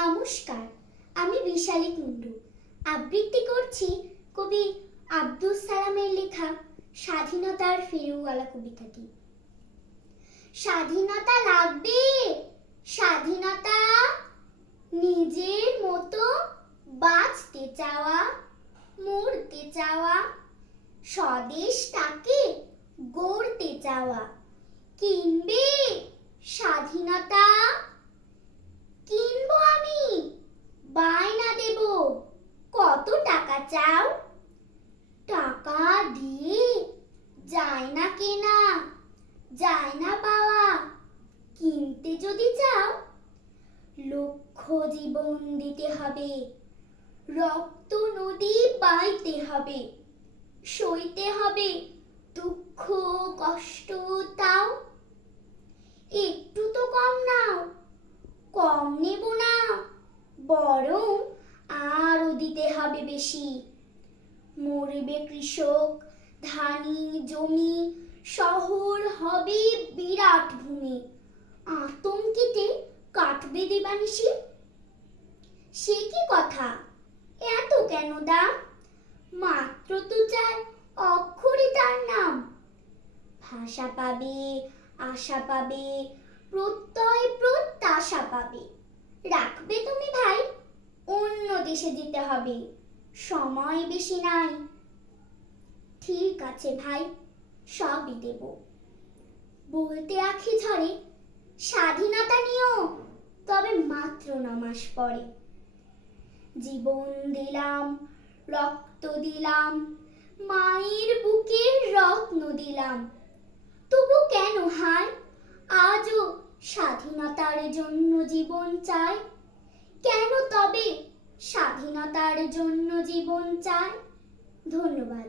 নমস্কার, আমি বিশালী কুণ্ডু। আবৃত্তি করছি কবি আব্দুস সালামের লেখা স্বাধীনতার ফেরিওয়ালা কবিতাটি। স্বাধীনতা লাগবে, স্বাধীনতা, নিজের মতো বাঁচতে চাওয়া, মরতে চাওয়া, স্বদেশটাকে গড়তে চাওয়া। কিনবে স্বাধীনতা? কিনবো আমি, বায়না দেব। কত টাকা চাও? টাকা দিয়ে যায় না কেনা, যায় না পাওয়া। কিনতে যদি চাও, লক্ষ জীবন দিতে হবে, রক্ত নদী বাইতে হবে, সইতে হবে দুঃখ কষ্ট। তাও একটু তো কম নাও, কম নেব না, বরং আরো দিতে হবে বেশি। মরবে কৃষক, ধানি জমি, শহর হবে বিরাট ভূমি। আতঙ্কেতে কাটবে দিবানিশি। সে কি কথা, এত কেন দাম? মাত্র তো 4 অক্ষরই তার নাম। ভাষা পাবে, আশা পাবে, প্রত্যয় প্রত্যাশা পাবে। রাখবে তুমি ভাই, অন্য দেশে যেতে হবে, সময় বেশি নাই। ঠিক আছে ভাই, সবই দেব। বলতে আখি ঝরে, স্বাধীনতা নিও, তবে মাত্র 9 মাস পরে। জীবন দিলাম, রক্ত দিলাম, মায়ের বুকে রত্ন দিলাম। তবু কেন হায়, আজও স্বাধীনতার জন্য জীবন চাই? কেন তবে স্বাধীনতার জন্য জীবন চাই? ধন্যবাদ।